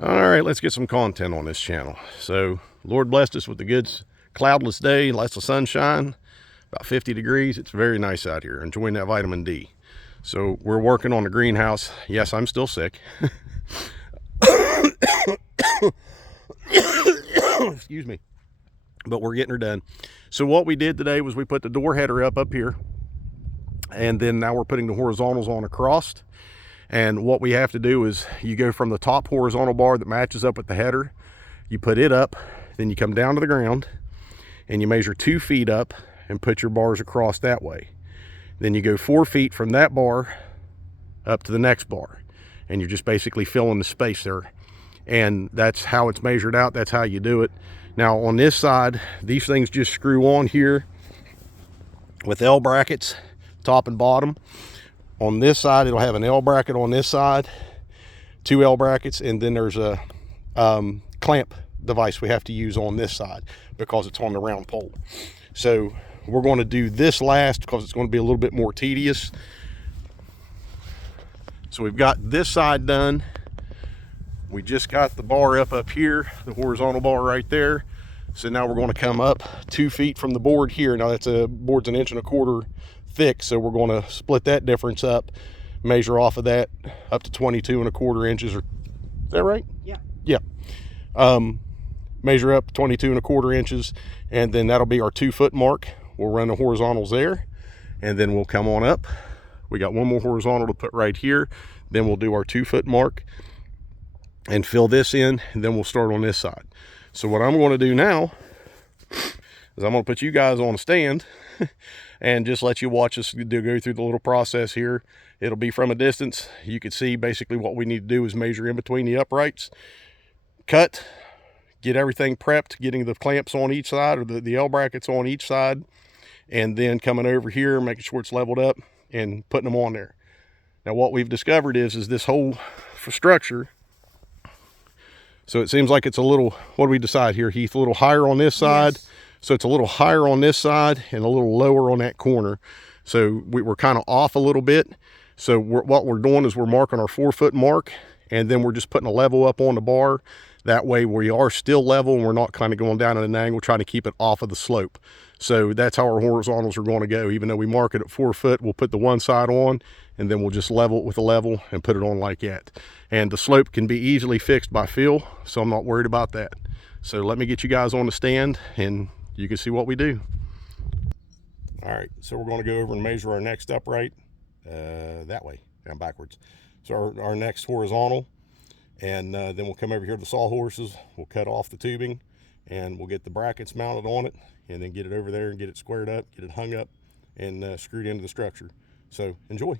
All right, let's get some content on this channel. So, Lord blessed us with a good cloudless day, lots of sunshine, about 50 degrees. It's very nice out here, enjoying that vitamin D. So, we're working on the greenhouse. Yes, I'm still sick. Excuse me. But we're getting her done. So, what we did today was we put the door header up here, and then now we're putting the horizontals on across. And what we have to do is you go from the top horizontal bar that matches up with the header, you put it up, then you come down to the ground and you measure 2 feet up and put your bars across that way. Then you go 4 feet from that bar up to the next bar, and you're just basically filling the space there. And that's how it's measured out. That's how you do it. Now on this side, these things just screw on here with L brackets, top and bottom. On this side, it'll have an L bracket on this side, 2 L brackets, and then there's a clamp device we have to use on this side because it's on the round pole. So we're going to do this last because it's going to be a little bit more tedious. So we've got this side done. We just got the bar up here, the horizontal bar right there. So now we're going to come up 2 feet from the board here. Now that's a board's 1.25 inches thick, so we're going to split that difference up, measure off of that up to 22.25 inches. Or is that right? Yeah. Measure up 22.25 inches, and then that'll be our 2 foot mark. We'll run the horizontals there, and then we'll come on up. We got one more horizontal to put right here. Then we'll do our 2 foot mark and fill this in, and then we'll start on this side. So what I'm going to do now is I'm going to put you guys on a stand and just let you watch us go through the little process here. It'll be from a distance. You can see basically what we need to do is measure in between the uprights, cut, get everything prepped, getting the clamps on each side or the L brackets on each side, and then coming over here, making sure it's leveled up and putting them on there. Now what we've discovered is this whole structure, so it seems like it's a little, what do we decide here, Heath? A little higher on this side. Yes. So it's a little higher on this side and a little lower on that corner. So we're kind of off a little bit. So what we're doing is we're marking our 4 foot mark, and then we're just putting a level up on the bar. That way we are still level and we're not kind of going down at an angle, trying to keep it off of the slope. So that's how our horizontals are going to go. Even though we mark it at 4 foot, we'll put the one side on, and then we'll just level it with a level and put it on like that. And the slope can be easily fixed by feel, so I'm not worried about that. So let me get you guys on the stand and you can see what we do. All right, so we're going to go over and measure our next upright that way, down backwards. So our next horizontal, and then we'll come over here to the sawhorses. We'll cut off the tubing, and we'll get the brackets mounted on it, and then get it over there and get it squared up, get it hung up, and screwed into the structure. So enjoy.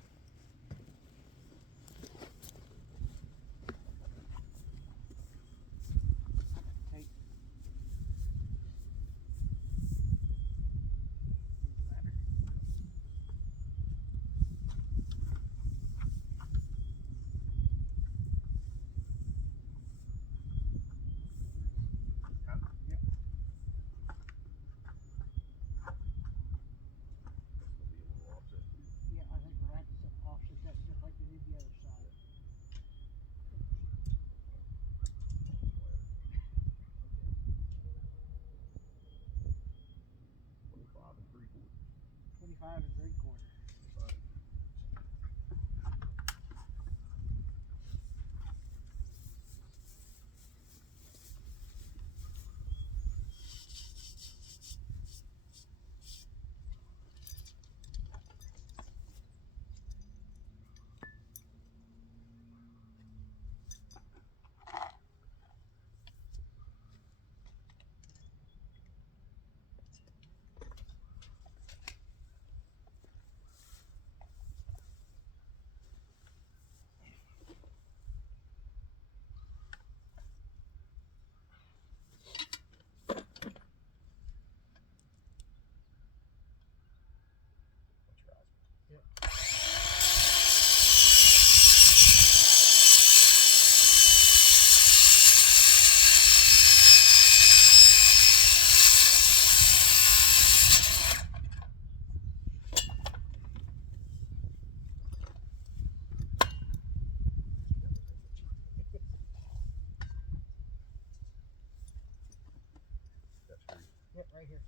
right here.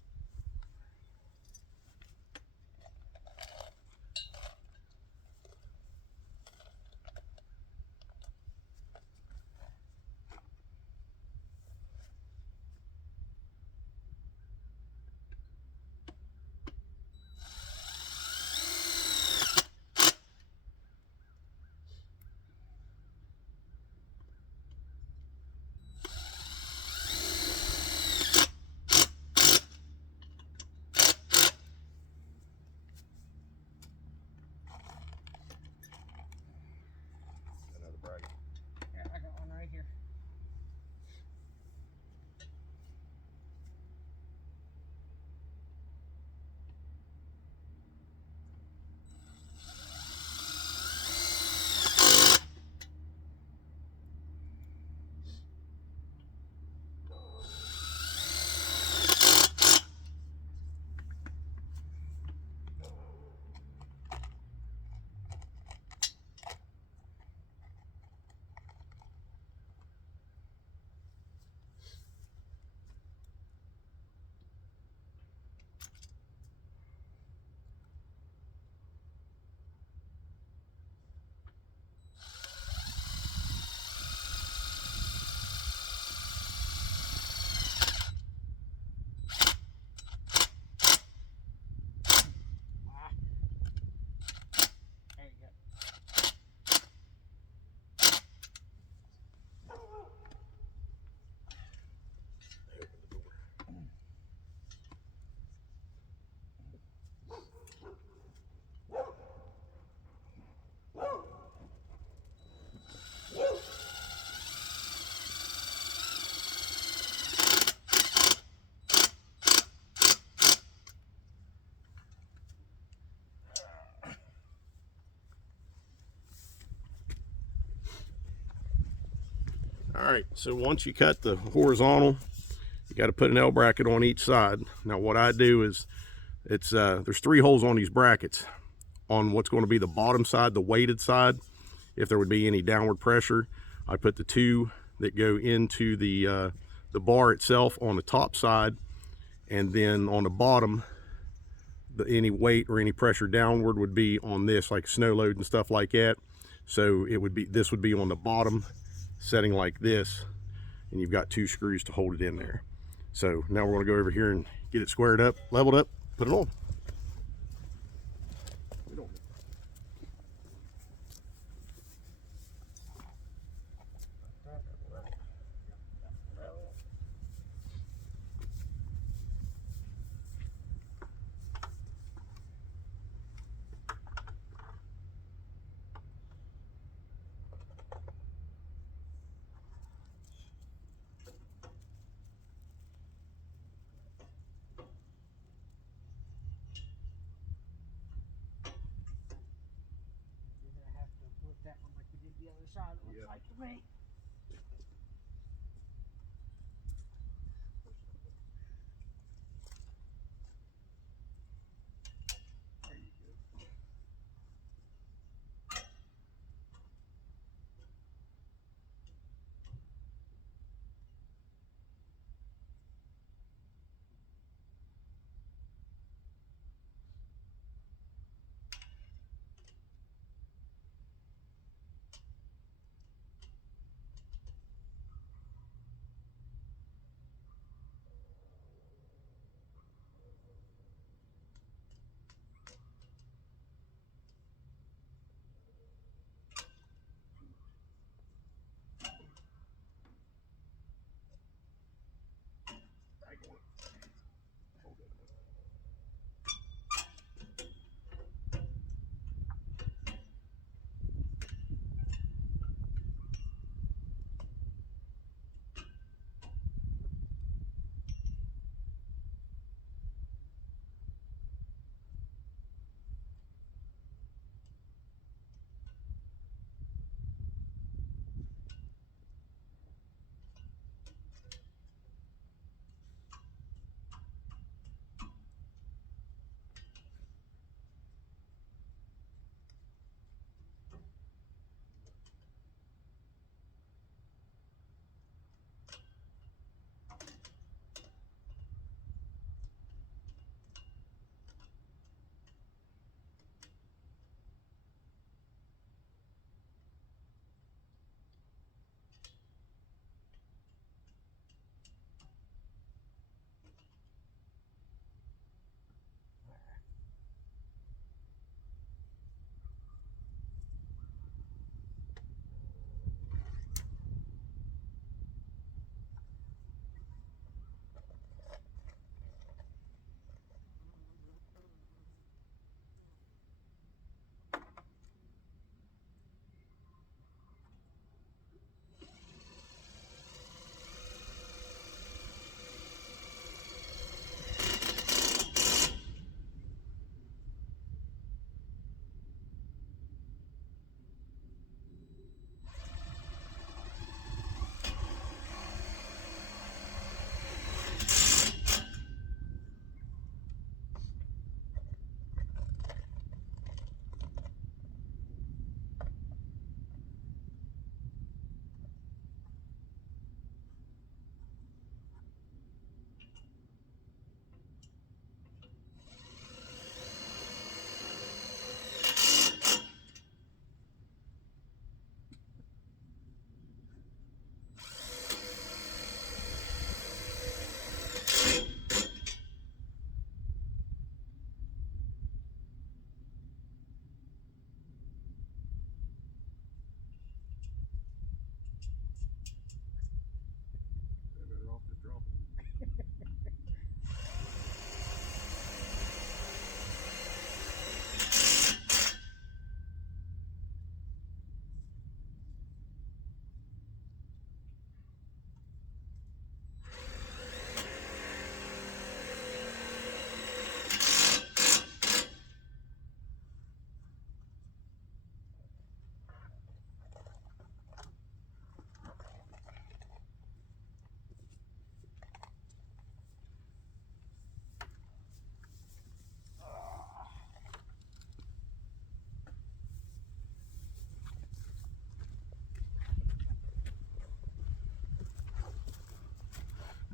Another bracket. Yeah, I got one right here. There you go. All right, so once you cut the horizontal, you got to put an L bracket on each side. Now what I do is, there's 3 holes on these brackets. On what's going to be the bottom side, the weighted side, if there would be any downward pressure, I put the 2 that go into the bar itself on the top side, and then on the bottom, any weight or any pressure downward would be on this, like snow load and stuff like that. So this would be on the bottom setting like this, and you've got 2 screws to hold it in there. So now we're going to go over here and get it squared up, leveled up, put it on. You're gonna have to flip that one like we did the other side. It looks like to me. There you go.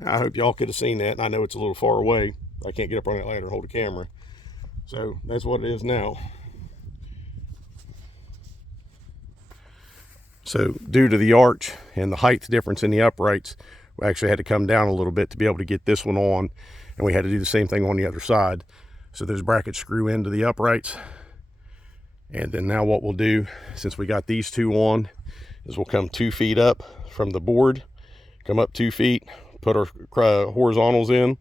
I hope y'all could have seen that. And I know it's a little far away. I can't get up on that ladder and hold the camera. So that's what it is now. So due to the arch and the height difference in the uprights, we actually had to come down a little bit to be able to get this one on. And we had to do the same thing on the other side. So those brackets screw into the uprights. And then now what we'll do, since we got these two on, is we'll come 2 feet up from the board, come up 2 feet, put our horizontals in, and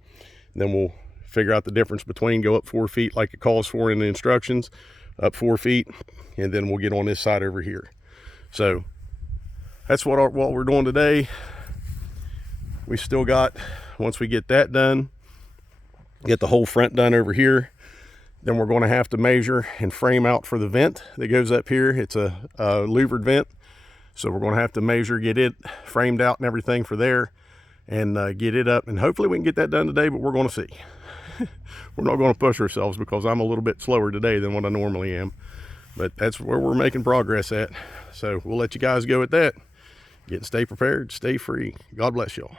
then we'll figure out the difference between, go up 4 feet like it calls for in the instructions, up 4 feet, and then we'll get on this side over here. So that's what we're doing today. We still got, once we get that done, get the whole front done over here, then we're going to have to measure and frame out for the vent that goes up here. It's a louvered vent, so we're going to have to measure, get it framed out and everything for there, and get it up, and hopefully we can get that done today, but we're going to see. We're not going to push ourselves because I'm a little bit slower today than what I normally am, but that's where we're making progress at. So we'll let you guys go with that. Stay prepared, stay free. God bless y'all.